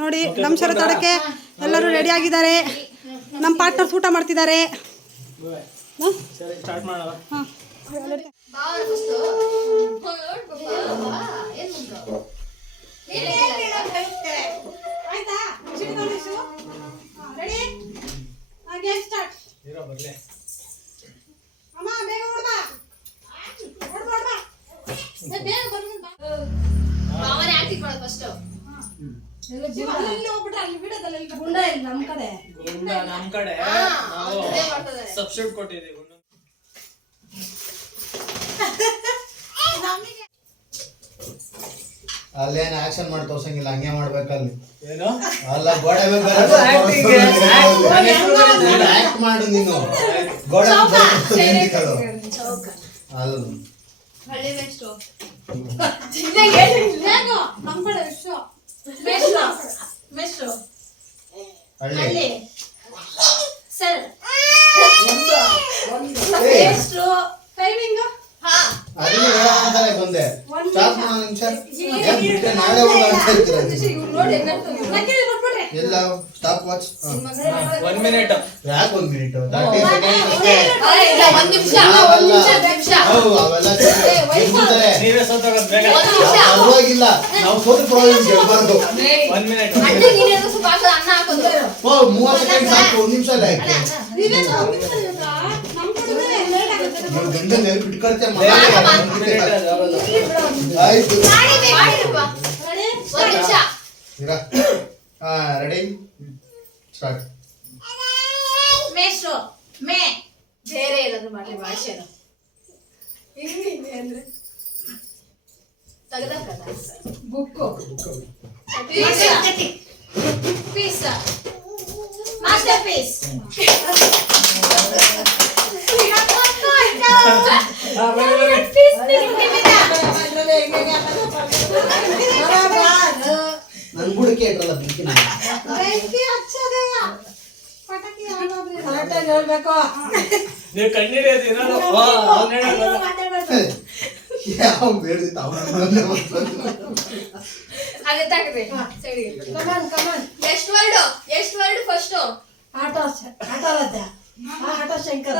ನೋಡಿ ನಮಸ್ಕಾರ ತಡಕ್ಕೆ ಎಲ್ಲರೂ ರೆಡಿ ಆಗಿದ್ದಾರೆ. ನಮ್ಮ ಪಾರ್ಟ್ನರ್ಸ್ ಊಟ ಮಾಡ್ತಿದ್ದಾರೆ. ಅಲ್ಲೇನು ಆಕ್ಷನ್ ಮಾಡಿ ತೋರ್ಸಂಗಿಲ್ಲ, ಹಂಗೆ ಮಾಡ್ಬೇಕಲ್ಲಿ. ಅಲ್ಲ ಆಕ್ಟ್ ಮಾಡು ನೀನು. ಗೋಡೆ ಅದನ್ನ ಹೇಳಂತಾನೆ ಬಂದೆ. ಸ್ಟಾಪ್ ಮಾಡೋ ನಿಮಿಷ ನಾಳೆ ಎಲ್ಲ ಸ್ಟಾಪ್ ವಾಚ್ 1 ಮಿನಿಟ್. ಯಾಕೆ 1 ಮಿನಿಟ್? 30 ಪರವಾಗಿಲ್ಲ, ನಾವು ಸೋತು ಪರವಾಗಿಲ್ಲ ಗೆಲ್ಬಾರ್ದು. 1 ಮಿನಿಟ್. 30 ಸೆಕೆಂಡ್ ಸಾಕು, 1 ನಿಮಿಷ ಅಲ್ಲ. ಯಾಕೆ ನೀವು ಗಂಡನ ಬಿಟ್ಕೊಳ್ತೆ ಆಯ್ತು. Ready start. ಬೇರೆ ಎಲ್ಲಾದ್ರೂ ಮಾಡ್ಲಿ ಭಾಷೆನು ಬುಕ್ಕು ಪೀಸ್ ಮಾಸ್ಟರ್ ಪೀಸ್ ನನ್ ಬುಡಕೆ ಇಟ್ರಲ್ಲ ಬಿಕ್ಕಿನ ನೀವು ಕಣ್ಣೀರು ಯಾವ ಬೇಡ್ದಿತ್ತು ಎಷ್ಟು word first auto Shankar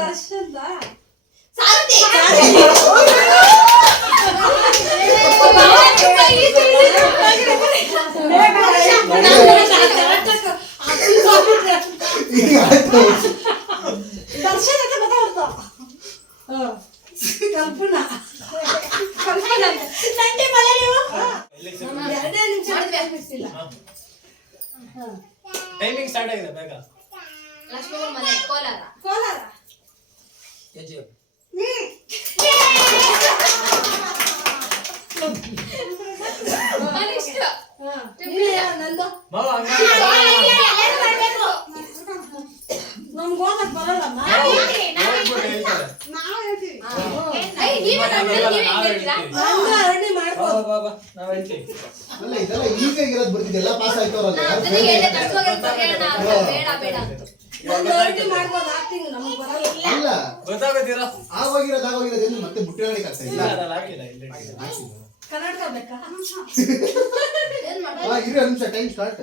timing start ಆಗಿದೆ ಬೇಗ. ಲಕ್ಷ್ಮೀ ಮನೆ ಕೋಲಾರ ನಮ್ಗೆ ಓದಕ್ ಬರಲ್ಲಮ್ಮ. ಅಲ್ಲ ಇದೆಲ್ಲ ಈಗ ಇರೋದು ಬರ್ತಿದ್ದೆಲ್ಲ ಪಾಸ್ ಆಯ್ತವ್ರಲ್ಲ. ಅಲ್ಲ ಆಗೋಗಿರೋದು ಮತ್ತೆ ಬುಟ್ಟಿ ಹೇಳಿಕ್ ಆಗ್ತಾ ಇಲ್ಲ. ಕರ್ನಾಟಕ ಬೇಕಾ? ಇರೋ ನಿಮಿಷ ಟೈಮ್ ಸ್ಟಾರ್ಟ್.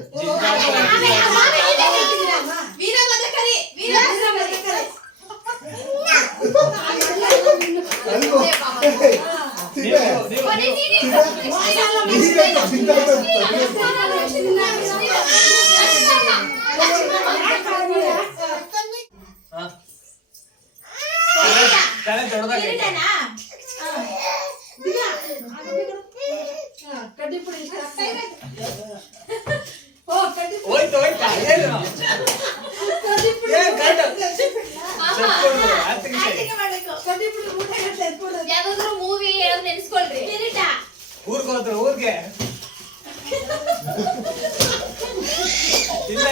ಕಡ್ಡಿ ಪುಡಿ ಯಾವ್ದಾದ್ರು ಮೂವಿ ಹೇಳೋದು ನೆನ್ಸ್ಕೊಳ್ರಿ. ಊರ್ಗೆ ಊರ್ಗೆ ಇಲ್ಲ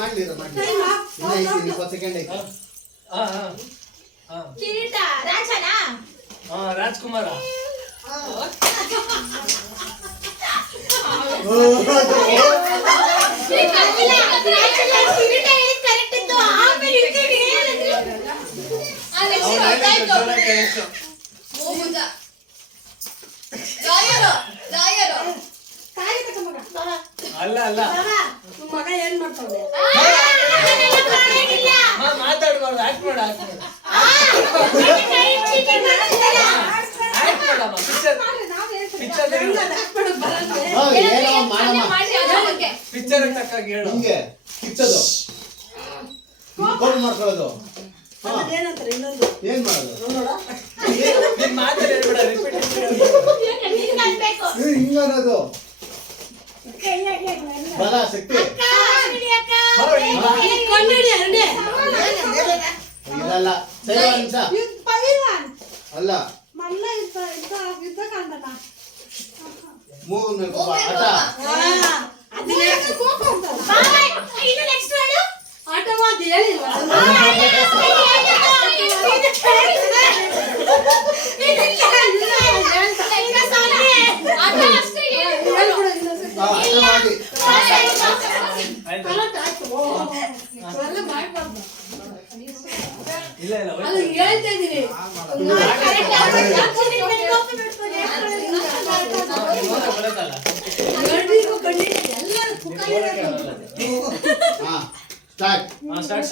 ಮಾಡ್ಲಿ 20 ಸೆಕೆಂಡ್ ಐತಿ. ಕಿರೀಟ ರಾಜನ ರಾಜ್ಕುಮಾರ ಅಲ್ಲ ಅಲ್ಲ ನಿಮ್ಮ ಮಗ ಏನ್ ಮಾಡ್ತಾನೆ ಮಾತಾಡ್ಬಾರ್ದು ಆಕ್ಟ್ ಮಾಡ ಏನೋ ಮಾಡಮ್ಮ ಪಿಕ್ಚರ್ ತಕ್ಕಾಗಿ ಹೇಳು ಹಿಂಗೆ ಕಿಚ್ಚದು ಕೋಲ್ ಮಾಡ್ಕೊಳ್ಳೋದು ಹಾ ಏನಂತಾರೆ ಇನ್ನೊಂದು ಏನ್ ಮಾಡೋದು ನೋಡ ನಿನ್ ಮಾತಾಡಿ ಹೇಳ್ಬೇಡ ರಿಪೀಟ್ ಹಿಂಗ ಅನ್ನೋದು ಬಲ ಶಕ್ತಿ ಇದಲ್ಲ ಸರಿ ಒಂದ್ ನಿಮಿಷ ಅಲ್ಲ ಮೂರು ಆಟ ಆಟವಾದ ಹೇಳಿಲ್ವಾ ಆಟವಾದಿ ಇಲ್ಲ ಇಲ್ಲ ಅದು ಹೇಳ್ತಾ ಇದೀನಿ ಬರತ್ತಲ್ಲ ಗಂಡಿಗೂ ಗಂಡಿಗೆ ಎಲ್ಲರೂ ಕುಕ್ಕಲಿರೋದು. ಹಾ ಸ್ಟಾರ್ಟ್ ಸ್ಟಾರ್ಟ್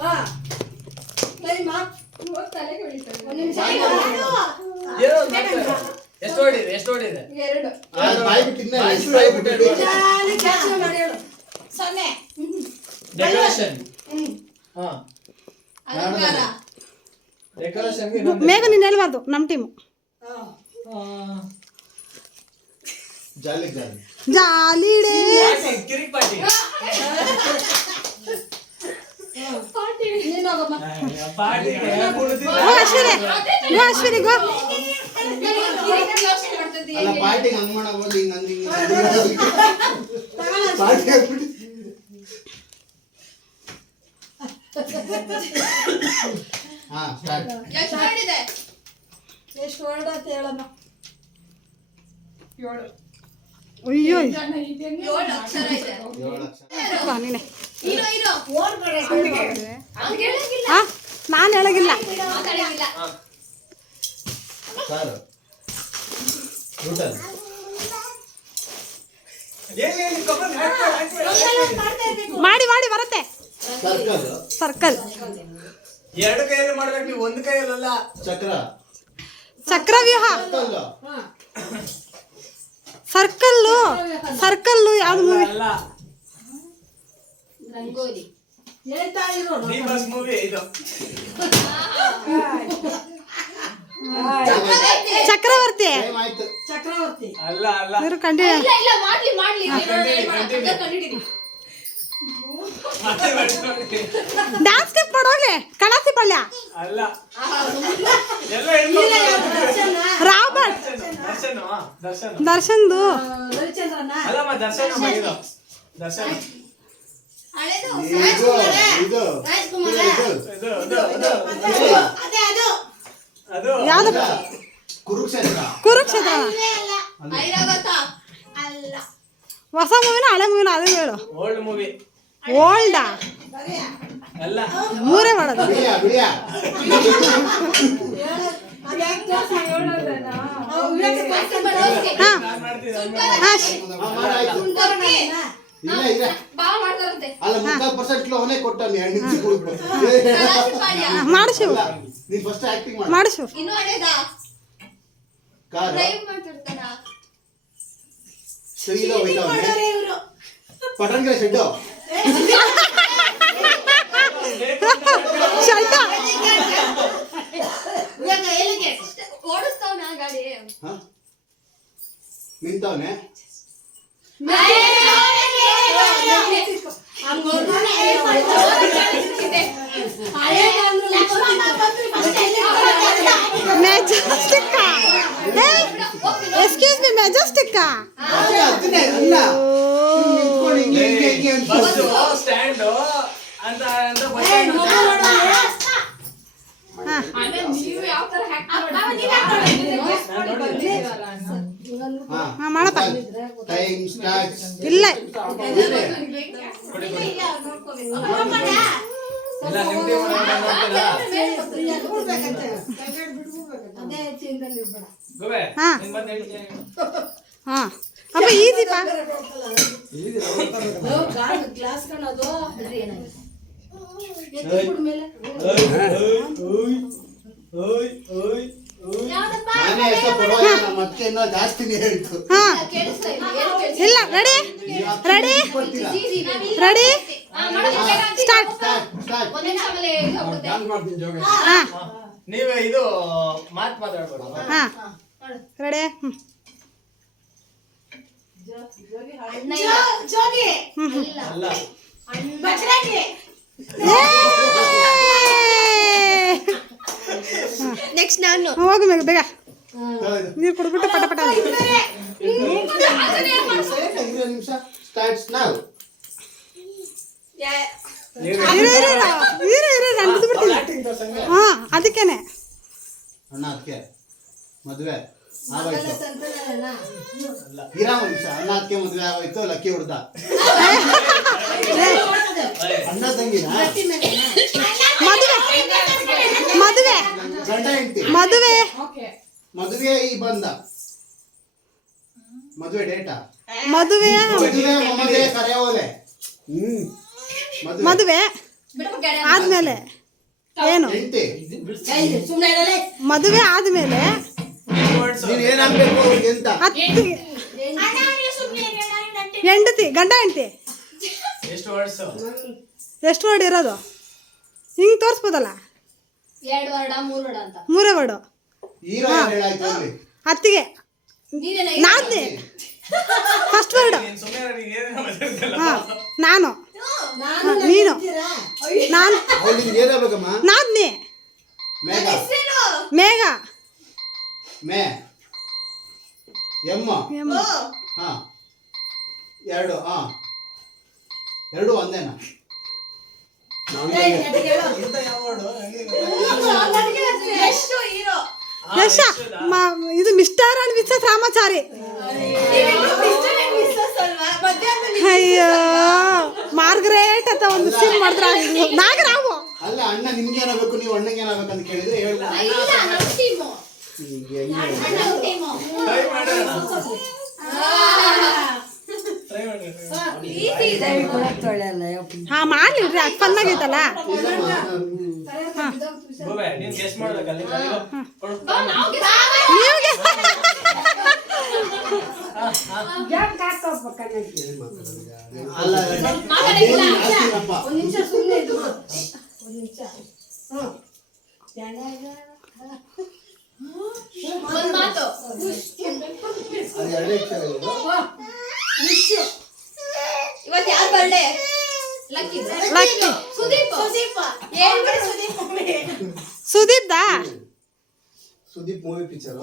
ಹಾ ಟೈಮ್ ಒಂದ್ ನಿಮಿಷ ಎಷ್ಟು ಹೊಡಿದೆ ಎರಡು ಬಾಯ್ ಬಿಟ್ಟಿದ್ನ ಬಾಯ್ ಬಿಟ್ಟು ಜಾಲಿ ಕೆಲಸ ಮಾಡಿ ಹೇಳು ಡೆಕೋರೇಷನ್ ಹ್ಮ್ ಹಾ ಅಲಂಕಾರ ಡೆಕೋರೇಷನ್ಗೆ ಮೇಘ ನೀನು ಹೇಳ್ಬಾರ್ದು ನಮ್ಮ ಟೀಮು ಹಾ ಜಾಲಿ ಜಾಲಿ ಜಾಲಿಡೆ ಕಿರಿಕ್ ಪಾರ್ಟಿ ನೀನೋಗಮ್ಮ ಪಾರ್ಟಿ ಗೋ ಅಶ್ವಿನಿ ಗೋ ಅಶ್ವಿನಿ ಗೋ ಅಲ್ಲ ಪಾರ್ಟಿಗೆ ಹಂಗ್ ಮಾಡಬಹುದು ಹಿಂಗ್ ಅಂದ್ ಹಿಂಗ್ ಪಾರ್ಟಿ ಆಗ್ಬಿಟ್ಟು ಹಾ ಸ್ಟಾರ್ಟ್ ಎಷ್ಟು ಮಾಡಿದೆ ಎಷ್ಟು ವರ್ಡ್ ಅಂತ ಹೇಳಮ್ಮ ಅಯ್ಯೋ 7 ಅಕ್ಷರ ಇದೆ 7 ಲಕ್ಷ ಬಾ ನೀನೆ ಇರೋ ಅವ್ರಿಗೆ ಹೇಳಂಗಿಲ್ಲ ಹಾ ನಾನು ಹೇಳೋಗಿಲ್ಲ ಮಾತಾಡಂಗಿಲ್ಲ ಸರ್ ನ್ಯೂಟನ್ ಮಾಡಿ ಮಾಡಿ ಬರುತ್ತೆ ಸರ್ಕಲ್ ಸರ್ಕಲ್ ಎರಡು ಕೈಯಲ್ಲಿ ಮಾಡ್ಬೇಕು ನೀವು ಒಂದು ಕೈಯಲ್ಲ ಚಕ್ರ ಚಕ್ರವ್ಯೂಹ ಸರ್ಕಲ್ ಸರ್ಕಲ್ಲು ಸರ್ಕಲ್ಲು ಯಾವ್ದು ಮೂವಿ ಅಲ್ಲ ರಂಗೋಲಿ ಹೇಳ್ತಾ ಇರೋ ಡಿ ಬಸ್ ಮೂವಿ ಇದು ಚಕ್ರವರ್ತಿ ಟೈಮ್ ಆಯ್ತು ಚಕ್ರವರ್ತಿ ಅಲ್ಲ ಅಲ್ಲ ಇವರು ಕಂಟಿನ್ಯೂ ಇಲ್ಲ ಇಲ್ಲ ಮಾಡ್ಲಿ continue. ಕಂಡಿಡಿರಿ ಡ್ಯಾನ್ಸ್ ಸ್ಟೆಪ್ ಮಾಡೋಗ್ಲಿ ಕಣಾಸಿ ಪಳ್ಯ ಅಲ್ಲ ಎಲ್ಲ ಹೆಣ್ಮಕ್ಳು. ರಾಬರ್ಟ್ ದರ್ಶನ್ ದರ್ಶನ್ ದರ್ಶನ್ದು ರವಿಚಂದ್ರನ ಅಲ್ಲಮ್ಮ ದರ್ಶನ್ ಇದು ದರ್ಶನ್ ಹಳೇದು ಇದು ಇದು ಇದು ಅದು ಯಾವ್ದು ಕುರುಕ್ಷೇತ್ರ ಕುರುಕ್ಷೇತ್ರ ಐರಾವತ ಅಲ್ಲ ಹೊಸ ಮೂವಿನ ಹಳೆ ಮೂವಿನ ಅದು ಹೇಳು ಓಲ್ಡ್ ಮೂವಿ ಓಲ್ಡಾ ಅಲ್ಲ ಮೂರೇ ಮಾಡೋದು ಬಿಡಿಯಾ ಬಿಡಿಯಾ ಹಾ ನಾನ್ ಮಾಡ್ತೀನಿ ಹಾ ಮಾಡಾಯ್ತು ಇಲ್ಲ ಇಲ್ಲ ಬಾವ ಮಾಡ್ತಾರಂತೆ ಅಲ್ಲ 30% ಅವನೇ ಕೊಟ್ಟಾನೆ ಹೆಣ್ಣಿನ ಕುಡುಕು ಮಾಡು ಶಿವು ನೀನ್ ಫಸ್ಟ್ ಆಕ್ಟಿಂಗ್ ಮಾಡು ಮಾಡು ಶಿವು ಇನ್ನು ಹಳೇದಾ ಕಾರ್ ಡ್ರೈವ್ ಮಾಡ್ತಿರ್ತಾರ ಸೈಲ ಹೋಯ್ತಾವನೆ ಪಟನ್ಗೆ ಶೆಡ್ಡು ಶರ್ಟ ಓಡಿಸ್ತಾವನ ಗಾಡಿ ಹಾ ನಿಂತವನೆ ಮೆಜೆಸ್ಟಿಕ್ ಎಕ್ಸ್ಕ್ಯೂಸ್ ಮಿ ಮೆಜೆಸ್ಟಿಕ್ ಅದನ್ನೇ ಅಲ್ಲ ನಿಂತ್ಕೊಂಡು ಹಿಂಗೆ ಹಿಂಗೆ ಹಿಂಗೆ ಅಂತ ಬಸ್ ಸ್ಟ್ಯಾಂಡ್ ಅಂತ ಅಂತ ಬಸ್ ಆಮೇಲೆ ನೀವು ಯಾವ ತರ ಹ್ಯಾಕ್ ಹಾ ಮಾಡಪ್ಪ ಟೈಮ್ ಸ್ಟಾರ್ಟ್ ಇಲ್ಲ ಎಲ್ಲ ನಿಮ್ದೇ ನೋಡ್ತೀರಾ ಚಿಂತನೆ ಇರ್ಬೇಡ. ಗುಬೆ ಹಾ. ನೀನ್ ಬಂದು ಹೇಳ್ತೀನಿ. ಹಾಂ ಅಪ್ಪ ಈಸಿ ಪಾ ಗ್ಲಾಸ್ ಕಾಣೋದು ಎತ್ತಿ ಬಿಡು ಮೇಲೆ. ಯಾವ್ದಪ್ಪ? ನಾನೇ ಎಷ್ಟೋ ಪರವಾಗಿಲ್ಲ ಮತ್ತೆ ಇನ್ನೂ ಜಾಸ್ತಿನೇ ಹೇಳ್ತು ಹಾಂ ಕೇಳಿಸ್ತಾ ಇಲ್ಲ, ಏನು ಕೇಳಿಸ್ತಾ ಇಲ್ಲ ರೆಡಿ ರೆಡಿ ಕೊಡ್ತೀರಾ ರೆಡಿ ಇಲ್ಲ. ಸ್ಟಾರ್ಟ್ ಸ್ಟಾರ್ಟ್ ಒಂದ್ ನಿಮಿಷ ಆಮೇಲೆ ಇದು ಆಗ್ಬಿಡುತ್ತೆ. ಹಾಂ ನೀವೇ ಇದು ಮಾತಾಡ್ಬೋದು. ಹಾಂ ರೆಡಿ ಅಣ್ಣ ಇಲ್ಲ. ಜೋಗಿ ಇಲ್ಲ. ಅಲ್ಲ ಬಜರಂಗಿ. ನೆಕ್ಸ್ಟ್ ನಾನು. ಹೋಗು ಬೇಗ ಬೇಗ ನೀರು ಕುಡ್ಬಿಟ್ಟು ಪಟ ಪಟ ಅಂತ. ನಿಮಿಷ ಸ್ಟಾರ್ಟ್ಸ್ ನಾವ್ ಇರು ನಾನು ಬಿಡ್ತೀನಿ. ಹಾಂ ಅದಕ್ಕೇನೆ ಅಣ್ಣ ಅದಕ್ಕೆ ಮದುವೆ ಆಗೋಯ್ತು ಸಂತಾನನ ಇರಾ ಒಂದ್ ನಿಮಿಷ ಅಣ್ಣ ಅದಕ್ಕೆ ಮದುವೆ ಆಗೋಯ್ತು ಲಕ್ಕಿ ಹುಡ್ದ ಅಣ್ಣ ತಂಗಿನ ಮದುವೆ ಮದುವೆ ಗಂಡ ಹೆಂಡತಿ ಮದುವೆ ಮದುವೆ ಈ ಬಂದ ಮದುವೆ ಡೇಟಾ ಮದುವೆಯ ಮದುವೆ ಮದುವೆ ಕರೆಯೋಲೆ ಮದುವೆ ಮದುವೆ ಆದ್ಮೇಲೆ ಏನು ಹೆಂಡತಿ ಸುಮ್ಮನೆ ಇರಲೇ. ಮದುವೆ ಆದ್ಮೇಲೆ ನೀನ್ ಏನಾಗ್ಬೇಕು ಅವ್ರಿಗೆ ಅಂತ ಅತ್ತಿ ಹೆಂಡತಿ ಗಂಡ ಹೆಂಡತಿ ಎಷ್ಟು ವರ್ಡ್ಸ್? ಎಷ್ಟು ವರ್ಡ್ ಇರೋದು ಹಿಂಗೆ ತೋರಿಸ್ಬೋದಲ್ಲ 2 ವರ್ಡ 3 ವರ್ಡ ಅಂತ. ಮೂರೇ ವರ್ಡು ಹೀರೋ ಹೇಳಾಯ್ತು ಅಲ್ಲಿ ಅತ್ತಿಗೆ ನೀನೇನ ನಾದ್ನಿ ಫಸ್ಟ್ ವರ್ಡ್ ನೀನ್ ಸುಮ್ಮನೆ ನೀನ್ ಏನೇನೋ ಮಾತಾಡ್ತಿಲ್ಲ. ಹಾಂ ನಾನು ನಾನು ನೀನು ನಂಬ್ತೀರಾ? ನಾನು ಅವ್ಳು ನಿನ್ಗೆ ಏನಾಗ್ಬೇಕಮ್ಮ ನಾದ್ನಿ ಮೇಘ ಮೇಘ ಮೇ ಎಮ್ಮ ಎಮ್ಮ. ಹಾ ಎರಡು ಎರಡು ಒಂದೇನಾ ಏಯ್, ನೆಟ್ಟಿಗೆ ಹೇಳು. ಇಂಥ ಯಾವ word? ಹಂಗೆ ಎಷ್ಟು ಹೀರೋ? ಯಶ ಇದು ಮಿಸ್ಟರ್ ಅಂಡ್ ಮಿಸ್ಸಸ್ ರಾಮಾಚಾರಿ. ನೀವಿಬ್ರು Mr. and Mrs. ಅಲ್ವಾ? ಮಧ್ಯಾಹ್ನದಲ್ಲಿ ಅಯ್ಯೋ ಮಾರ್ಗ್ರೇಟ್ ಅಂತ ಒಂದು ಸೀನ್ ಮಾಡಿದ್ರೆ ನಾಗರಾವು ಅಲ್ಲ ಅಣ್ಣ ನಿಮ್ಗೆ ಏನಾಗಬೇಕು ನೀವು ಅಣ್ಣಗೆ ಏನಾಗಬೇಕು ಅಂತ ಕೇಳಿದ್ರೆ ಹೇಳ್ಬೋದು ಇಲ್ಲ, ನಮ್ಮ ಟೀಮು. ಈಗ ಹೆಂಗೆ ನಮ್ಮ ಟೀಮು. Try ಮಾಡೋಣ. Try ಮಾಡೋಣ. ಈಸಿ ಇದೆ. ಹಾ ಮಾಡ್ಲಿಲ್ರಿ ಅದು ಫನ್ನಾಗೈತಲ್ಲ. ಗುಬೆ ನೀನ್ ಗೆಸ್ ಮಾಡ್ಬೇಕು ಅಲ್ಲಿ ಕೊಡು. ಬಾ, ನಾವು ಗೆಸ್ ನೀವ್ಗೆ ಅಲ್ಲ ಮಾತಾಡಿಲ್ಲ. ಜಾಸ್ತಿನಪ್ಪ. ಒಂದ್ ನಿಮಿಷ ಸುಮ್ಮನೆ ಇದು ಒಂದ್ ನಿಮಿಷ. ಒಂದ್ ಮಾತು. ಅದು ಎರಡೇ ಅಕ್ಷರ ಇರೋದು. ಇವತ್ತು ಯಾರ್ ಬರ್ಡೇ? ಲಕ್ಕಿ. ಲಕ್ಕಿ. ಸುದೀಪ್. ಏನ್ ಬಿಡು ಸುದೀಪ್. ಸುದೀಪ್ದಾ ಸುದೀಪ್ ಮೂವಿ ಪಿಕ್ಚರ್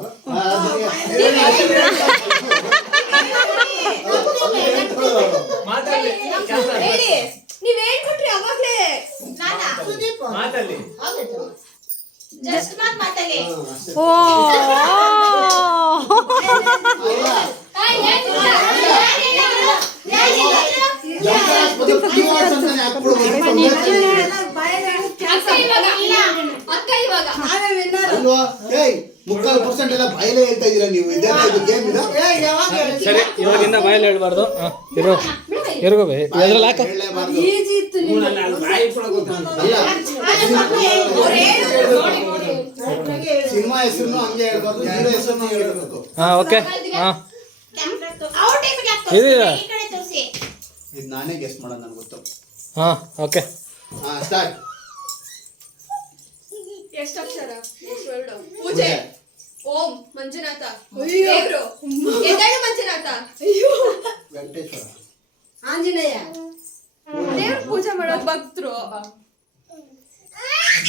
ಮಾತಾಡ್ಲಿ. ಹೇಳಿ, ನೀವ್ ಏನ್ ಕೊಟ್ರಿ ಅವಾಗ್ಲೇ? ನಾನಾ? ಮಾತಾಡ್ಲಿ. ಜಸ್ಟ್ ಮಾತಾಡಿ. ಓ ಅಕ್ಕ ಇವಾಗ ನಾವೇ ವಿನ್ನರ್. ಅಲ್ವಾ ಏಯ್ 3% ಎಲ್ಲ ಬಾಯಲ್ಲೇ ಹೇಳ್ತಾ ಇದೀರಾ ನೀವು ಇದೆಲ್ಲ ಇದು ಗೇಮ್ ಇದು ಸರಿ ಇವಾಗಿಂದ ಬಾಯಲ್ಲಿ ಹೇಳ್ಬಾರ್ದು ಇರೋ ಇರ್ಗೋಬೇ ಅದ್ರಲ್ಲಿ ಹಾಕ ಹೇಳಲೇಬಾರ್ದು ಈಜಿ ಇತ್ತು ನಿಮ್ಗೆ. ಅಲ್ಲ ಸಿನಿಮಾ ಹೆಸರು ಹಂಗೆ ಹೇಳ್ಬಾರ್ದು ಹೀರೋ ಹೆಸರು ಹೇಳ್ಬೇಕು ಹಾ ಓಕೆ ಹಾ ಅವ್ರ ಟೈಮಿಗೆ ಇದು ಈ ಕಡೆ ತೋರಿಸಿ. ಇದು ನಾನೇ ಗೆಸ್ ಮಾಡೋದು ನನಗೆ ಗೊತ್ತು ಹಾ ಓಕೆ ಹಾ ಸ್ಟಾರ್ಟ್ ಎಷ್ಟು ಅಕ್ಷರ? ಎಷ್ಟು ವರ್ಡ್? ಪೂಜೆ. ಓಂ ಮಂಜುನಾಥ. ಅಯ್ಯೋ. ದೇವ್ರು. ಎದ್ದೇಳು ಮಂಜುನಾಥ. ವೆಂಕಟೇಶ್ವರ ಆಂಜನೇಯ. ದೇವ್ರು ಪೂಜೆ ಮಾಡೋ ಭಕ್ತರು.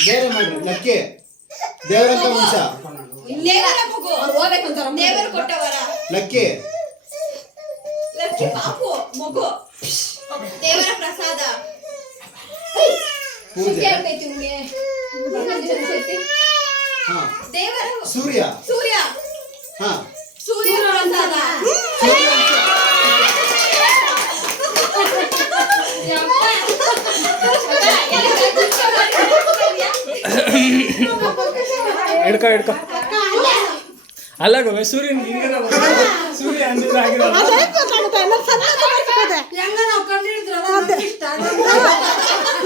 ಬೇರೆ ಮಾಡ್ರಿ ಲಕ್ಕಿ ದೇವರಂತ ವಂಶ ದೇವರ ಮಗು. ಹೋಗ್ಬೇಕು ಅಂತ ದೇವರು ಕೊಟ್ಟವರ. ಲಕ್ಕಿ ಲಕ್ಕಿ ಪಾಪು ಮಗು. ದೇವರ ಪ್ರಸಾದ. ಪೂಜೆ ಕೇಳ್ತೈತಿ ನಿಮ್ಗೆ. ಹಾ ದೇವರ ಸೂರ್ಯ ಸೂರ್ಯ. ಹಾ ಸೂರ್ಯ ಪ್ರಸಾದ. ಹಿಡ್ಕೊ ಹಿಡ್ಕೊ ಅಕ್ಕ, ಅಲ್ಲೇ ಅಲ್ಲ ಗೋಬೆ ಸೂರ್ಯನ್ ಹಿಂಗೆಲ್ಲ ಸೂರ್ಯ ಅಂದಿದ್ರೆ ಆಗಿರಲ್ಲ. ಅದು ಹೇಳ್ಬೇಕಾಗುತ್ತೆ ಎಲ್ಲ ಸಣ್ಣದು ಮಾಡ್ಬೇಕಾಗುತ್ತೆ. ಹೆಂಗ ನಾವು ಕಂಡಿಡಿದ್ರಲ್ಲ ನಮ್ಗೆ ಇಷ್ಟ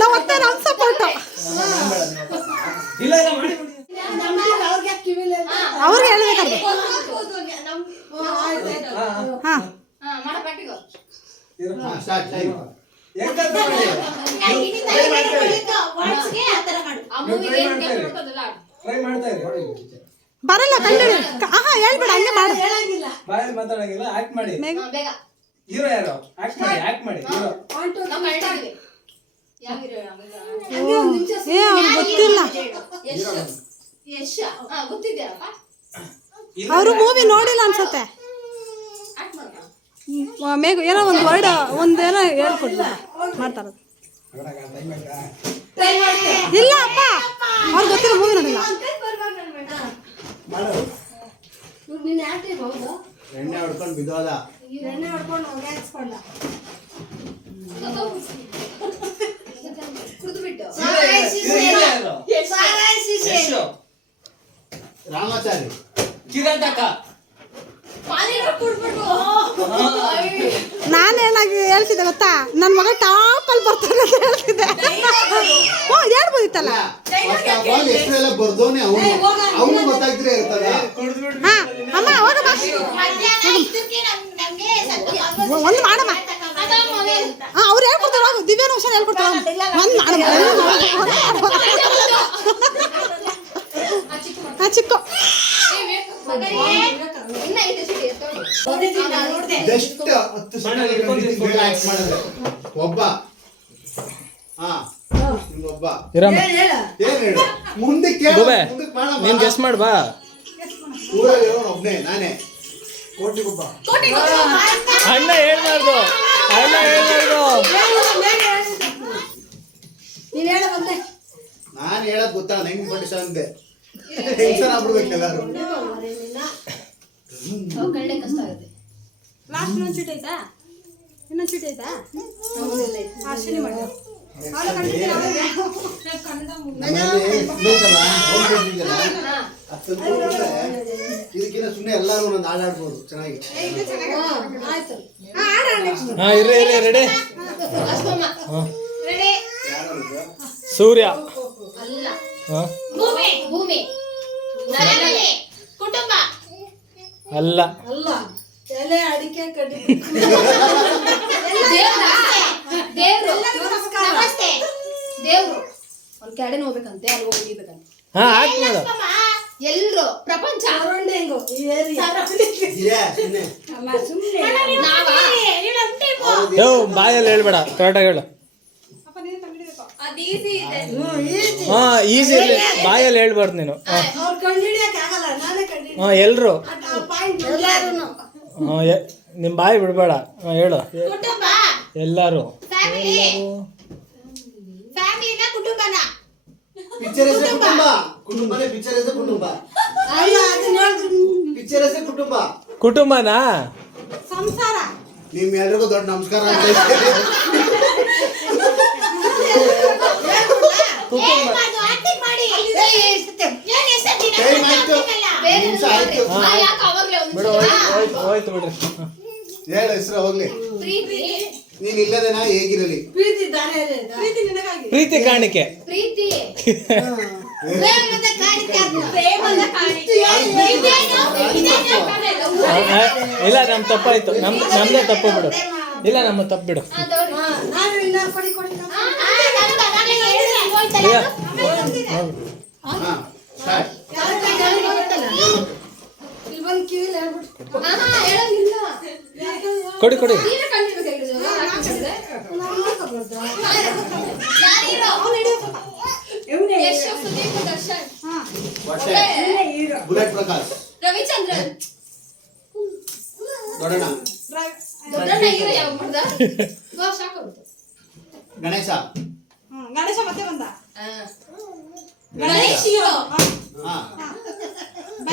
ನಾವು ಒಟ್ಟೆ ನಮ್ಮ ಸಪೋರ್ಟು ಇಲ್ಲ ಇಲ್ಲ ಮಾಡಿ ನಮ್ಗೆ ಅವ್ರಿಗೆ ಕಿವಿಲೆ ಅವ್ರಿಗೆ ಹೇಳ್ಬೇಕಾದ್ರೆ ಹಾಂ ಸ್ಟಾರ್ಟ್ ಟೈಮ್ ಟ್ರೈ ಮಾಡ್ತಾ ಇರಿ. ಬರಲ್ಲ ಕಂಡು ಆಹಾ ಹೇಳ್ಬೇಡ ಹಂಗೆ ಮಾಡು. ಹೇಳಂಗಿಲ್ಲ ಬಾಯಲ್ಲಿ ಮಾತಾಡಂಗಿಲ್ಲ, ಆಕ್ಟ್ ಮಾಡಿ. ಹೀರೋ ಯಾರು? ಆಕ್ಟ್ ಮಾಡಿ ಹೀರೋ. ಏ ಅವ್ರಿಗೆ ಗೊತ್ತಿಲ್ಲ, ಅವರು ಮೂವಿ ನೋಡಿಲ್ಲ ಅನ್ಸುತ್ತೆ. ಮೇಘ ಏನೋ ಒಂದು ವರ್ಡ್ ಒಂದೇನೋ ಹೇಳ್ಕೊಡ್ತಾರೆ ಮಾಡ್ತಾರ. ಇಲ್ಲ ಅಪ್ಪ ಅವ್ರಿಗೆ ಗೊತ್ತಿಲ್ಲ, ಮೂವಿ ನೋಡಿಲ್ಲ. ನೀನ್ ಯಾಕೆ ಹೌದು ಎಣ್ಣೆ ಹೊಡ್ಕೊಂಡು ಬಿದ್ದೋದ. ಎಣ್ಣೆ ಹೊಡ್ಕೊಂಡು ಹೋಗಿ ಹಾಕ್ಸ್ಕೊಂಡ ಹೀರೋ ಯಾರು? ಯಶು. ರಾಮಾಚಾರಿ ಕಿರಂತಕ. ನಾನೇನಾಗಿ ಹೇಳ್ತಿದ್ದೆ ಗೊತ್ತಾ, ನನ್ನ ಮಗ ಟಾಪಲ್ಲಿ ಬರ್ತಾನೆ ಅಂತ ಹೇಳ್ತಿದ್ದೆ. ಓ ಹೇಳ್ಬೋದಿತ್ತಲ್ಲ. ಫಸ್ಟ್ ಆಫ್ ಆಲ್ ಹೆಸರೆಲ್ಲ ಬರ್ದೋನೆ ಅವನು ಗೊತ್ತಾಗ್ತಿರೇ ಇರ್ತದ. ಹಾ ಅಮ್ಮ ಹೋಗಮ್ಮ, ಒಂದು ಮಾಡಮ್ಮ. ಹಾ ಅವ್ರು ಹೇಳ್ಕೊಡ್ತಾರೆ, ಹೋಗು ದಿವ್ಯಾನ ಹುಷಾರು ಹೇಳ್ಕೊಡ್ತಾರೆ. ಒಂದು ಮಾಡಮ್ಮ, ಹಾ ಚಿಕ್ಕ ಜಸ್ಟ್ 10 ಸೆಕೆಂಡ್ ಆಕ್ಟ್ ಮಾಡಿದ್ರೆ ಒಬ್ಬ. ಹಾ ಇನ್ನೊಬ್ಬ ಇರಮ್ಮ ಹೇಳ ಏನ್ ಹೇಳು ಮುಂದೆ ಕೇಳು, ಗೋಬೆ ಮುಂದಕ್ಕೆ ಮಾಡಮ್ಮ. ನೀನ್ ಗೆಸ್ ಮಾಡ್ ಬಾ. ಊರಲ್ಲಿ ಇರೋನು ಒಬ್ನೇ ನಾನೇ. ಕೋಟಿಗೊಬ್ಬ. ಅಣ್ಣ ಹೇಳ್ಬಾರ್ದು, ಅಣ್ಣ ಹೇಳ್ಬಾರ್ದು. ನೀನ್ ಹೇಳ ಬಂದೆ ನಾನು ಹೇಳಕ್ ಗೊತ್ತಾ ಹೆಂಗ್ ಪಡಿಸ ಅಂದೆ. ಟೆನ್ಷನ್ ಆಗ್ಬಿಡ್ಬೇಕು ಎಲ್ಲಾರು. ಲಾಸ್ಟ್ ಇನ್ನೊಂದು ಚೀಟಿ ಐತಾ? ಇನ್ನೊಂದು ಚೀಟಿ ಐತಾ? ಅಶ್ವಿನಿ ಮಾಡಿ ಇದಕ್ಕಿಂತ ಸುಮ್ಮನೆ ಎಲ್ಲಾರು ಒಂದೊಂದು ಹಾಡು ಆಡ್ಬೋದು ಚೆನ್ನಾಗಿ. ಆಯ್ತು ಹಾ ಇರ್ರಿ ರೆಡಿ. ಸೂರ್ಯ ಹಾ ಅಲ್ಲ ಅಲ್ಲ ಎಲೆ ಅಡಿಕೆ ಕಡ್ಡಿ ದೇವ್ರು ಅವ್ನ ಕೆಳಗೆ ಹೋಗ್ಬೇಕಂತೆ, ಅಲ್ಲಿ ಹೋಗಿ ಹೊಡಿಬೇಕಂತೆ. ಹಾ ಆಕ್ಟ್ ಮಾಡು. ಎಲ್ರು ಪ್ರಪಂಚ ಸರೌಂಡಿಂಗು ಈ ಏರಿಯಾ ಸುಮ್ಮನೆ ಅಲ್ಲ ಸುಮ್ಮನೆ ಯೋ ಬಾಯಲ್ಲಿ ಹೇಳ್ಬೇಡ, ಕರೆಕ್ಟಾಗಿ ಹೇಳು. ಅದೀಸಿ ಇದೆ. ಹಾ ಈಸಿ ಇರ್ಲಿ, ಬಾಯಲ್ಲಿ ಹೇಳ್ಬಾರ್ದು ನೀನು. ಅವ್ರು ಕಂಡಿಡಿಯಕ್ ಆಗಲ್ಲ, ನಾನೇ ಕಂಡಿಡಿ ಹಾ ಎಲ್ರು ಪಾಯಿಂಟ್ ಎಲ್ಲಾರು ಹಾ ನಿಮ್ ಬಾಯಿ ಬಿಡ್ಬೇಡ. ಹಾ ಹೇಳು. ಕುಟುಂಬ, ಎಲ್ಲಾರು ಫ್ಯಾಮಿಲಿನ ಕುಟುಂಬನ. ಪಿಕ್ಚರ್ ಹೆಸರು ಕುಟುಂಬ. ಕುಟುಂಬನೇ ಪಿಕ್ಚರ್ ಹೆಸರು ಕುಟುಂಬ. ಅಲ್ಲ ಅದನ್ನ ಹೇಳಿದ್ರು ಪಿಕ್ಚರ್ ಹೆಸರು ಕುಟುಂಬ. ಕುಟುಂಬನಾ? ಸಂಸಾರ. ನಿಮ್ ಎಲ್ರಿಗೂ ದೊಡ್ಡ ನಮಸ್ಕಾರ ಅಂತ ಹೇಳ್ತೀನಿ. ಟೈಮ್ ಆಯ್ತು, ನಿಮಿಷ ಆಯ್ತು. ಬಿಡು, ಹೋಯ್ತು ಬಿಡ್ರಿ. ಹೇಳು ಹೆಸರು ಹೋಗ್ಲಿ. ಪ್ರೀತಿ, ನೀನ್ ಇಲ್ಲದೇನಾ ಹೇಗಿರಲಿ. ಪ್ರೀತಿ ದಾರೆ ಪ್ರೀತಿ ನಿನಗಾಗಿ. ಪ್ರೀತಿ ಕಾಣಿಕೆ. ಪ್ರೀತಿ ಪ್ರೇಮದ ಕಾಣಿಕೆ ಅದು. ಪ್ರೇಮದ ಕಾಣಿಕೆ. ಇಲ್ಲ ನಮ್ ತಪ್ಪಾಯ್ತು, ನಮ್ದೇ ತಪ್ಪು ಬಿಡು. ಇಲ್ಲ ನಮ್ಮ ತಪ್ಪು ಬಿಡು. ನಾನು ಇಲ್ಲ ಕೊಡಿ ಕೊಡಿ ಈಗ ಹಾ ಸ್ಟಾರ್ಟ್. ಇಲ್ಲಿ ಬಂದು ಕಿವಿಲಿ ಹೇಳ್ಬಿಟ್ಟು ಹೇಳಂಗಿಲ್ಲ. ಕೊಡಿ ಕೊಡಿ. ನೀವೇ ಕಂಡಿಡ್ಬೇಕು. ಯಶ್, ಸುದೀಪ್, ದರ್ಶನ್, ಹೊಟ್ಟೆ ಬುಲೆಟ್ ಪ್ರಕಾಶ್ ರವಿಚಂದ್ರನ್. ದೊಡ್ಡಣ್ಣ ದೊಡ್ಡಣ್ಣ ಹೀರೋ ಯಾವ ಮಾಡ್ದ? ಸಾಕಾಗುತ್ತೆ. ಗಣೇಶ ಗಣೇಶ ಮತ್ತೆ ಬಂದ. ಗಣೇಶ್ ಹೀರೋ. ಹಾ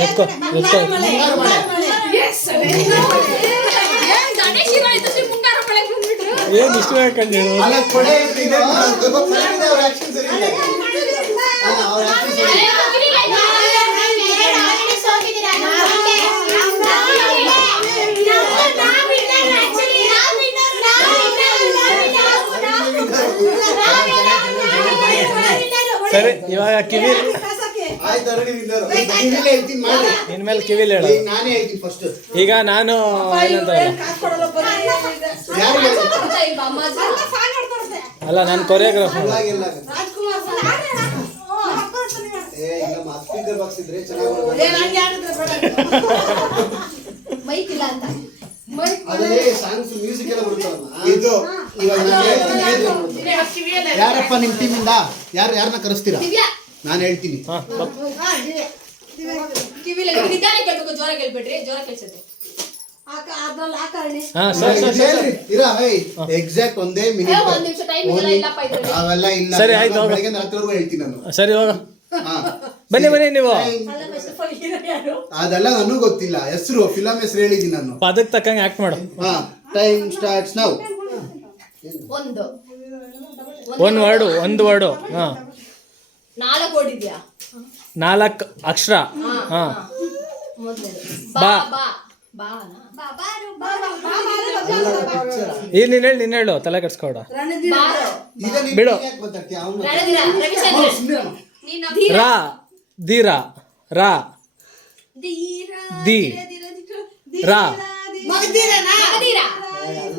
ಎತ್ಕೋ ಎತ್ಕೋ. ಮುಂಗಾರು ಮಳೆ. ಗಣೇಶ್ ಹೀರೋ ಆಯ್ತು, ಮುಂಗಾರು ಮಳೆ ಬಂದ್ಬಿಟ್ರು. ಏನ್ ಇಷ್ಟು ಕಂಡು ಅಲ್ಲ ಕೊಡೆ ಇದೆ, ಅವ್ರ ಆಕ್ಷನ್ ಸರಿ ಇದೆ. ಹಾ ಅವ್ರ ಆಕ್ಷನ್ ಸರಿ ಇದೆ. ಸರಿ ಇವಾಗ ಕಿವಿ ಆಯ್ತು ಅರಳಿ ನಿಂದರು ಕಿವಿಲೇ ಹೇಳ್ತೀನಿ ಮಾಡಿ ಇನ್ಮೇಲೆ ಕಿವಿಲಿ ಹೇಳು. ಈಗ ನಾನೇ ಹೇಳ್ತೀನಿ ಫಸ್ಟ್ ಈಗ ನಾನು ಏನಂತ ಯಾರಿಗೆ ಅಲ್ಲ ನಾನು ಕೊರಿಯೋಗ್ರಾಫರ್. ಇವಾಗೆಲ್ಲ ರಾಜ್ಕುಮಾರ್ ಏ ಇಲ್ಲ ಸ್ಪೀಕರ್ ಬಾಕ್ಸ್ ಇದ್ರೆ ಚೆನ್ನಾಗಿ ಮೈಕ್ ಇಲ್ಲ ಅಂತ ಅದೇ ಸಾಂಗ್ಸ್ ಮ್ಯೂಸಿಕ್ ಎಲ್ಲ ಬರುತ್ತಲ್ಲ ಇದು ಇವಾಗ ನಾನು ಹೇಳ್ತೀನಿ ಯಾರಪ್ಪ ನಿಮ್ಮ ಟೀಮಿಂದ ಯಾರನ್ನ ಕರೆಸ್ತೀರಾ ದಿವ್ಯಾ ನಾನು ಹೇಳ್ತೀನಿ ಹಾ ಕಿವಿಲಿ ನಿಧಾನ ಕೇಳ್ಬೇಕು, ಜೋರ ಕೇಳ್ಬೇಡ್ರಿ, ಜೋರ ಕೇಳ್ಸತ್ತೆ. ಅದ್ರಲ್ಲಿ ಹಾಕಿ ಹಾ ಸರಿ ಸರಿ ಸರಿ ಇರಾ ಎಕ್ಸಾಕ್ಟ್ ಒಂದೇ ಮಿನಿಟ್ ಒಂದ್ ನಿಮಿಷ ಟೈಮ್ ಇಲ್ಲ, ಇಲ್ಲಪ್ಪ ಇದ್ರಲ್ಲಿ. ಅವೆಲ್ಲ ಇಲ್ಲ ಸರಿ, ಆಯ್ತು, ಹೋಗು. ಬೆಳಗ್ಗೆ ರಾತ್ರಿವರೆಗೂ ಹೇಳ್ತೀನಿ ನಾನು ಸರಿ ಹೋಗ ಹಾ. ಬನ್ನಿ ಬನ್ನಿ ನೀವು. ಅದೆಲ್ಲ ನನಗೂ ಗೊತ್ತಿಲ್ಲ ಹೆಸರು ಫಿಲಂ ಹೆಸರು ಹೇಳಿದ್ದೀನಿ ನಾನು ಪದಕ್ಕೆ ತಕ್ಕಂಗೆ ಆಕ್ಟ್ ಮಾಡು. ಹಾ ಟೈಮ್ ಸ್ಟಾರ್ಟ್ಸ್ ನೌ ಒಂದು ಒಂದು ವರ್ಡು ಹಾ 4 ಓಡಿದ್ಯಾ 4 ಅಕ್ಷರ ಹಾ ಮೊದಲೇ ಬಾ. ಬಾ ಬಾ ನೀನ್ ಹೇಳು ತಲೆ ಕೆಡ್ಸ್ಕೊಡ. ಬಾರೋ ಈಗ ನೀನು ಬಿಡು. ಯಾಕೆ ಮಾತಾಡ್ತೀಯ ಅವನು ರಣಧೀರ ರವಿಚಂದ್ರ ನೀನು ರಾ ಧೀರ ರಾ ಧೀರ ದಿ ರಾ ಮಗಧೀರ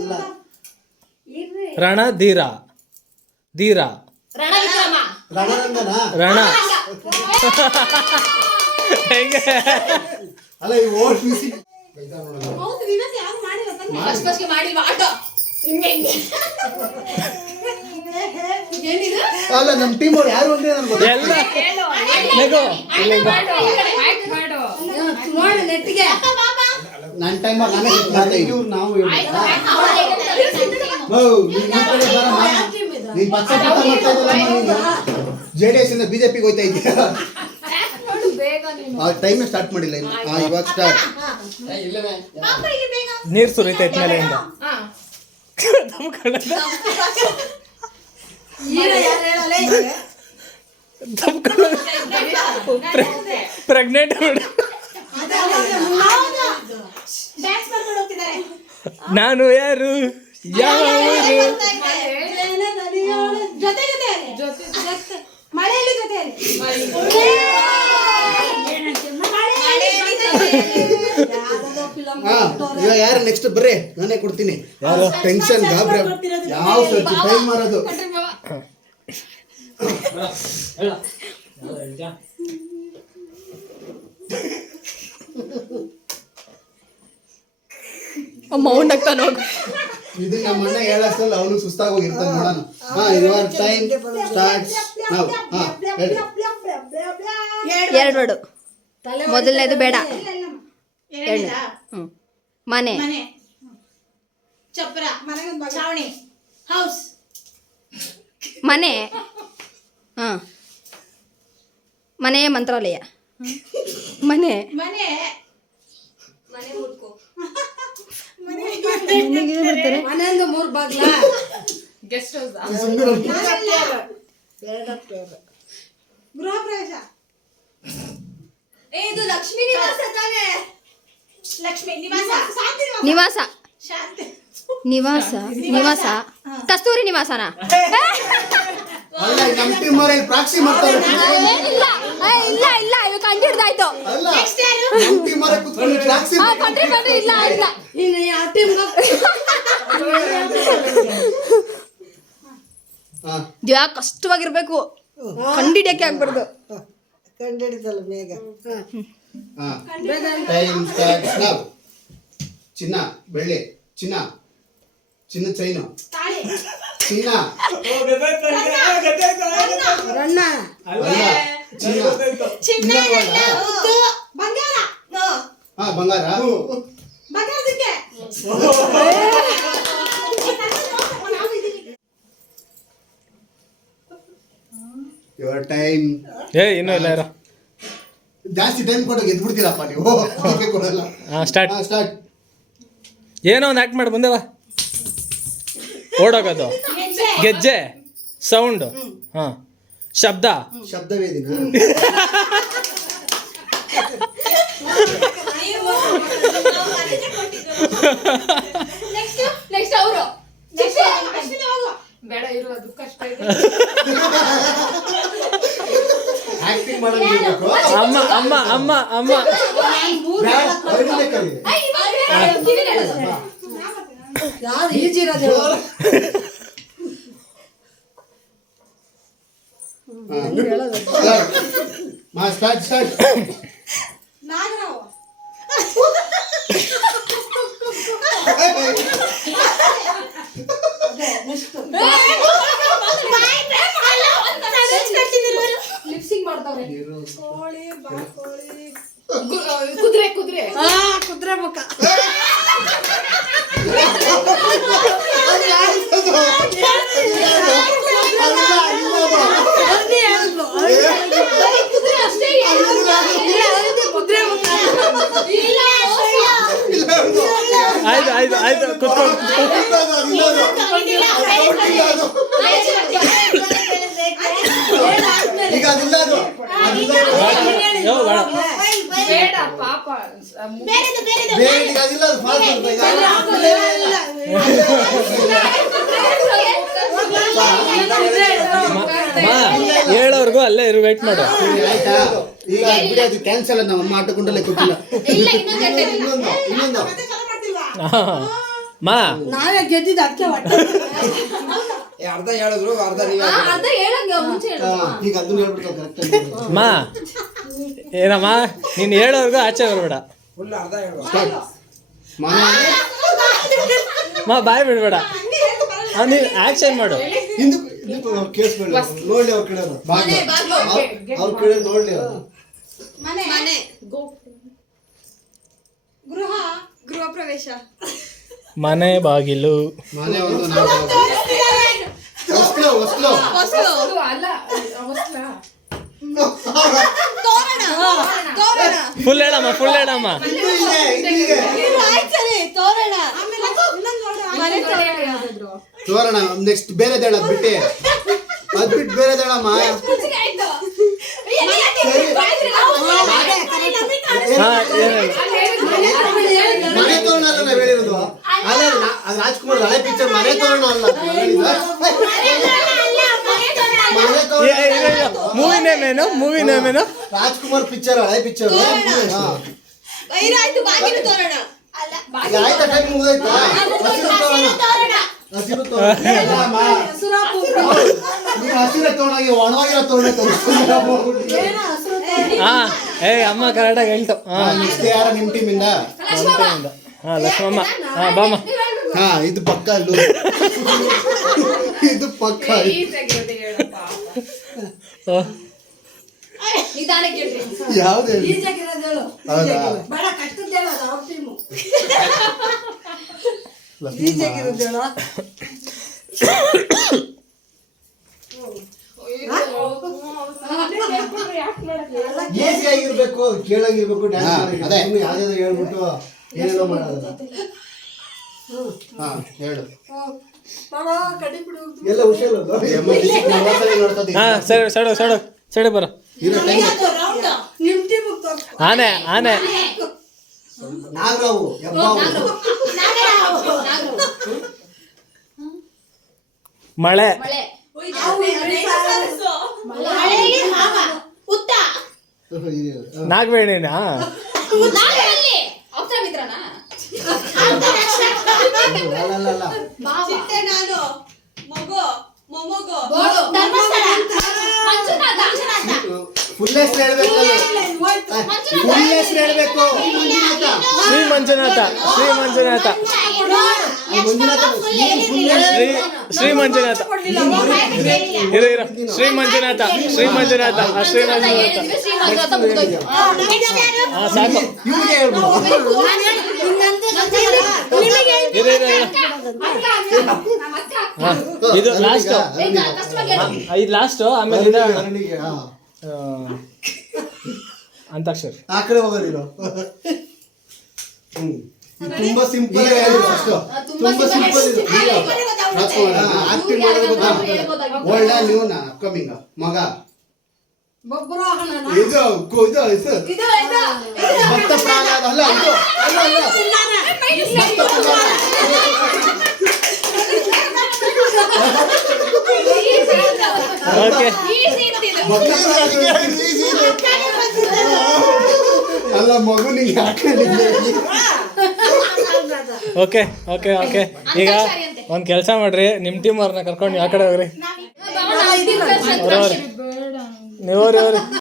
ಅಲ್ಲ ರಣಧೀರ ಧೀರ ರಣವಿಕ್ರಮ ರಣರಂಗನ ರಣ ಹೆಂಗೆ ಅಲ್ಲ ಈ ಓಟ್ ಮ್ಯೂಸಿಕ್ ಫಸ್ಟ್ ಫಸ್ಟ್ ಮಾಡಿಲ್ವಾ ಆಟೋ ಹಿಂಗೆ ಏನಿದೆ ಅಲ್ಲ ನಮ್ಮ ಟೀಮ್ ಅವ್ರು ಯಾರು ಅಂದ್ರೆ ನನಗೆ ಗೊತ್ತಿಲ್ಲ. ಎಲ್ಲ ನಗು. ನೋಡಿ ನೆಟ್ಟಿಗೆ ನನ್ನ ಟೈಮ್ ನಾನೇ ಮಾತಾಡಿ ಇವ್ರು ನಾವು ನೀನ್ ಪಕ್ಕ ಮಾಡ್ತಾ JDS ಇಂದ ಬಿಜೆಪಿಗೆ ಹೋಯ್ತಾ ಇದೀಯ ಆ ಟೈಮ್ ಸ್ಟಾರ್ಟ್ ಮಾಡಿಲ್ಲ ಇನ್ನು ಇವಾಗ ಸ್ಟಾರ್ಟ್ ನೀರ್ ಸುರಿತೈತ್ ಮೇಲೆಯಿಂದ. ಪ್ರೆಗ್ನೆಂಟ್ ನಾನು ಯಾರು ಯಾವ ಊರು ಮಳೆಯಲ್ಲಿ ಜೊತೆ ಇವಾಗ ಯಾರು ನೆಕ್ಸ್ಟ್ ಬರ್ರಿ ನಾನೇ ಕೊಡ್ತೀನಿ ಟೆನ್ಷನ್ ಗಾಬ್ರಿ ಯಾವ ಸರ್ತಿ ಟೈಮ್ ಮಾರೋದು ಮೌಂಡ್ ಆಗ್ತಾನೆ ಹೋಗು. ಇದು ನಮ್ಮ ಅಣ್ಣ ಹೇಳಷ್ಟಲ್ಲ ಅವನು ಸುಸ್ತಾಗಿ ಹೋಗಿರ್ತಾನೆ ನೋಡೋಣ ಹಾ ಇವಾಗ ಟೈಮ್ ಸ್ಟಾರ್ಟ್ಸ್ ನಾವು ಹಾ ಹೇಳಿ 2 ವರ್ಡು. ಮೊದಲನೇದು ಬೇಡ. ಮನೆ ಚಪ್ರ ಚಾವಣಿ ಹೌಸ್ ಮನೆ ಹಾ ಮನೆ ಮಂತ್ರಾಲಯ ಮನೆ ಮನೆ ಮನೆ ಮುಟ್ಕೋ ಮನೆಯಿಂದ 3 ಬಾಗ್ಲ ಗೆಸ್ಟ್ ಹೌಸ್ ಗೃಹ ಪ್ರವೇಶ ಇದು ಲಕ್ಷ್ಮೀ ನಿವಾಸ ತಾನೇ ಲಕ್ಷ್ಮಿ ನಿವಾಸ ನಿವಾಸ ಶಾಂತಿ ನಿವಾಸ ನಿವಾಸ ಕಸ್ತೂರಿ ನಿವಾಸನ ಅಲ್ಲ ನಮ್ಮ ಟೀಮ್ ಅವರೇ ಪ್ರಾಕ್ಸಿ ಮಾಡ್ತಾರೆ ಇಲ್ಲ ಇಲ್ಲ ಇಲ್ಲ ಇವಾಗ ಕಂಡಿಡ್ದಾಯ್ತು. ಅಲ್ಲ ನಮ್ಮ ಟೀಮ್ ಅವರೇ ಕೂತ್ಕೊಂಡು ಪ್ರಾಕ್ಸಿ ಬನ್ರಿ ಇಲ್ಲ ಇಲ್ಲ ಇನ್ನು ಆ ಟೀಮ್ ಹಾ ದ್ಯಾ ಕಷ್ಟವಾಗಿರ್ಬೇಕು ಕಂಡಿಡಿಯಕ್ಕೆ ಆಗ್ಬಾರ್ದು. ಕಂಡಿಡಿದಲ್ಲ ಬೇಗ ಹಾ ಟೈಮ್ ಸ್ಟಾರ್ಟ್ಸ್ ನೌ ಚಿನ್ನ ಬೆಳ್ಳಿ ಚಿನ್ನ ಚೈನು ತಾಳಿ ಚಿನ್ನ ರಣ್ಣ ಅಲ್ಲ ಚಿನ್ನ ಮುತ್ತು ಬಂಗಾರ ಹಾ ಬಂಗಾರ ಬಂಗಾರದಿಕ್ಕೆ ಯುವರ್ ಟೈಮ್ ಇನ್ನೂ ಇಲ್ಲ ಇರೋ. ಜಾಸ್ತಿ ಟೈಮ್ ಕೊಟ್ಟು ಗೆದ್ಬಿಡ್ತೀರಪ್ಪ ನೀವು ಅದಕ್ಕೆ ಕೊಡಲ್ಲ ಸ್ಟಾರ್ಟ್ ಸ್ಟಾರ್ಟ್ ಏನೋ ಒಂದು ಆಕ್ಟ್ ಮಾಡಿ ಬಂದೇವ ಓಡೋಗೋದು ಗೆಜ್ಜೆ ಸೌಂಡ್ ಹಾ ಶಬ್ದ ಶಬ್ದವೇದಿನ ನೆಕ್ಸ್ಟ್ ಅವರು ಬೇಡ ಇರೋದು ಕಷ್ಟ ಇದೆ ಆಕ್ಟಿಂಗ್ ಮಾಡೋದಿರ್ಬೇಕು. ಅಮ್ಮ ಅಮ್ಮ ಅಮ್ಮ ಅಮ್ಮ ಬ್ಯಾಡ, ಅವ್ರನ್ನೇ ಕರಿ. ಯಾರು ಈಜಿ ಇರೋದು ಹೇಳು. ಸ್ಟಾರ್ಟ್ ನಾಗರಾವ್ ಲಿಪ್ಸಿಂಗ್ ಮಾಡ್ತಾವ್ರೆ ಕೋಳಿ ಬಾಕೋಳಿ ಕುದುರೆ ಕುದುರೆ ಕುದುರೆ ಮುಖ ಕುದುರೆ ಅಷ್ಟೇ ಕುದುರೆ ಮುಖ ಆಯ್ತು ಆಯ್ತು ಆಯ್ತು ಕುತ್ಕೊಂಡು ಈಗ ಅದಿಲ್ಲ ಅದು ಯೋ ಬೇಡ ಬೇಡ ಪಾಪ ಬೇರೆ ಈಗ ಅದಿಲ್ಲ ಅದು ಫಾಲ್ಸ್ ಅಂತ ಈಗ ಮಾ ಹೇಳೋರ್ಗು ಅಲ್ಲೇ ಇರು ವೇಟ್ ಮಾಡು ಆಯ್ತಾ ಈಗ ಬಿಡಿ ಅದು ಕ್ಯಾನ್ಸಲ್ ನಮ್ಮ ಅಮ್ಮ ಆಟಕೊಂಡಲ್ಲೇ ಕೊಟ್ಟಿಲ್ಲ ಇನ್ನೊಂದು ಮಾ ನಾವೇ ಗೆದ್ದಿದ್ದು ಅದಕ್ಕೆ ಹೊಟ್ಟೆ ಅರ್ಧ ಹೇಳಿದ್ರು ಅರ್ಧ ನೀವೇ ಅರ್ಧ ಹೇಳಂಗ ಮುಂಚೆ ಹೇಳು ಈಗ ಅದನ್ನ ಹೇಳ್ಬಿಡ್ತಾವ ಕರೆಕ್ಟ್ ಮಾ ಏನಮ್ಮ ನೀನು ಹೇಳೋರ್ಗು ಆಚೆ ಬರ್ಬೇಡ ಫುಲ್ ಅರ್ಧ ಹೇಳು ಮಾ ಬಾಯ್ ಬಿಡ್ಬೇಡ ನೀನು ಆಕ್ಷನ್ ಮಾಡು ಹಿಂದಕ್ಕೆ ಅವ್ರು ಕೇಳಿಸ್ಬೇಡ ನೋಡ್ಲಿ ಅವ್ರು ಕೇಳೋದು ಅವ್ರು ಕೇಳೋದು ನೋಡ್ಲಿ ಅವ್ರು ಮನೆ ಮನೆ ಗೃಹ ಗೃಹ ಪ್ರವೇಶ ಮನೆ ಬಾಗಿಲು ಮನೆ ಒಂದು ಹೊಸ್ಲು ಹೊಸಲು ಅಲ್ಲ ಹೊಸಲ ತೋರಣ ತೋರಣ ಫುಲ್ ಹೇಳಮ್ಮ ಇನ್ನೂ ಇದೆ ಆಯ್ತು ಸರಿ ತೋರಣ ಆಮೇಲೆ ಇನ್ನೊಂದು ನೋಡು ಮನೆ ತೋರಣ ತೋರಣ ನೆಕ್ಸ್ಟ್ ಬೇರೆದು ಹೇಳೋದು ಬಿಟ್ಟು ಅದ್ ಬಿಟ್ಟು ಬೇರೆದು ಹೇಳಮ್ಮ ಹಾ ಏನು ಮನೆ ತೋರಣ ಅಲ್ಲ ನಾವ್ ಹೇಳಿರೋದು ಅಲ್ಲ ಅದು ರಾಜ್ಕುಮಾರ್ ಹಳೆ ಪಿಕ್ಚರ್ ಮನೆ ತೋರಣ ಅಲ್ಲ ಮನೆ ತೋರಣ ಮೂವಿ ನೇಮೇನು ರಾಜ್ಕುಮಾರ್ ಪಿಕ್ಚರ್ ಹಳೆ ಪಿಕ್ಚರ್ ಆಯ್ತು ಬಾಗಿಲು ತೋರಣ ಆಯ್ತಾ ಟೈಮ್ ಮುಗ್ದೋಯ್ತಾ ಹಸಿರು ತೋರಣ ಅಲ್ಲಮ್ಮ. ನೀವು ಹಸಿರ ತೋರಣಾಗಿ ಒಣವಾಗಿರೋ ತೋರಣ ಹಾ ಏ ಅಮ್ಮ ಕರೆಕ್ಟಾಗಿ ಹೇಳ್ತು ಹಾ ನೆಕ್ಸ್ಟ್ ಯಾರ ನಿಮ್ ಟೀಮಿಂದ ಹಾ ಲಕ್ಷ್ಮಮ್ಮ ಹಾ ಬಾಮ್ಮ ಹಾ ಇದು ಪಕ್ಕ ಅಲ್ಲೂ ಇದು ಪಕ್ಕ ನಿಧಾನಕ್ಕೆ ಹೇಳ್ರಿ ಯಾವ್ದು ಹೇಳಿ ಈಜಾಗಿರೋದು ಹೇಳು ಹೌದಾ ಬೇಡ ಕಷ್ಟದ ಹೇಳು ಅದು ಅವ್ರ ಟೀಮು ಈಜಾಗಿರೋದು ಹೇಳು ಈಸಿ ಆಗಿರ್ಬೇಕು ಕೇಳಾಗಿರ್ಬೇಕು ಡ್ಯಾನ್ಸ್ ಅದೇ ಯಾವ್ದಾದ್ರು ಹೇಳ್ಬಿಟ್ಟು ಏನೇನೋ ಮಾಡೋದು ಹಾ ಹೇಳು ಬಾಬಾ ಕಡಿ ಬಿಡು ಎಲ್ಲ ಹುಷಾರು ನೋಡ್ತದೆ ಹಾ ಸರಿ ಬರೋ ಇರೋ ಟೈಮ್ ನಿಮ್ ಟೀಮಿಗೆ ತೋರಿಸ್ಕೊ ಆನೆ ನಾಗರಾವು ಹೆಬ್ಬಾವು ಮಳೆ ಮಳೆ ಉತ್ತ ನಾಗವೇಣಿನಾ ಅಪ್ಸರ ಮಿತ್ರನಾ ಅಲ್ಲ ಚಿಟ್ಟೆ ನಾನು ಮಗು ಮೊಮ್ಮಗು ಧರ್ಮಸ್ಥಳ ಮಂಜುನಾಥ ಫುಲ್ ಹೆಸರು ಹೇಳ್ಬೇಕಲ್ಲ ಫುಲ್ ಹೆಸರು ಹೇಳ್ಬೇಕು ಶ್ರೀ ಮಂಜುನಾಥ ಮಂಜುನಾಥ ಶ್ರೀ ಮಂಜುನಾಥ ಇರು ಶ್ರೀ ಮಂಜುನಾಥ ಹಾ ಸಾಕು ಇವ್ರಿಗೆ ಹೇಳ್ಬಿಡು ಇರು ಹಾ ಇದು ಲಾಸ್ಟ್ ಇದು ಲಾಸ್ಟ್ ಆಮೇಲೆ ಕರಣಿಗೆ, ಹಾ. ಅಂತಾಕ್ಷರಿ ಆ ಕಡೆ ಹೋಗೋದಿರೋ ತುಂಬಾ ಸಿಂಪಲ್ ಫಸ್ಟ್ ತುಂಬಾ ಸಿಂಪಲ್ ಇದು ಆಕ್ಟಿಂಗ್ ಮಾಡೋದು ಗೊತ್ತಾಗ್ತದೆ ಒಳ್ಳೆ ನೀವು ಅಪ್ಕಮಿಂಗ್ ಮಗ ಬೊಬ್ಬರೋಹಣ ಇದು ಭಕ್ತ ಪ್ರಹ್ಲಾದ ಅಲ್ಲ ಇದು ಅಲ್ಲ ಓಕೆ ಈಸಿ ಇತ್ತು ಇದು ಅಲ್ಲ ಮಗುನಿಗೆ ಯಾಕೆ ಓಕೆ ಓಕೆ ಓಕೆ ಈಗ ಒಂದು ಕೆಲಸ ಮಾಡ್ರಿ ನಿಮ್ಮ ಟೀಮ್ ಅವ್ರನ್ನ ಕರ್ಕೊಂಡು ಆ ಕಡೆ ಹೋಗ್ರಿ ನೀವ್ರಿ